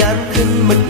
ยันขึ้นมา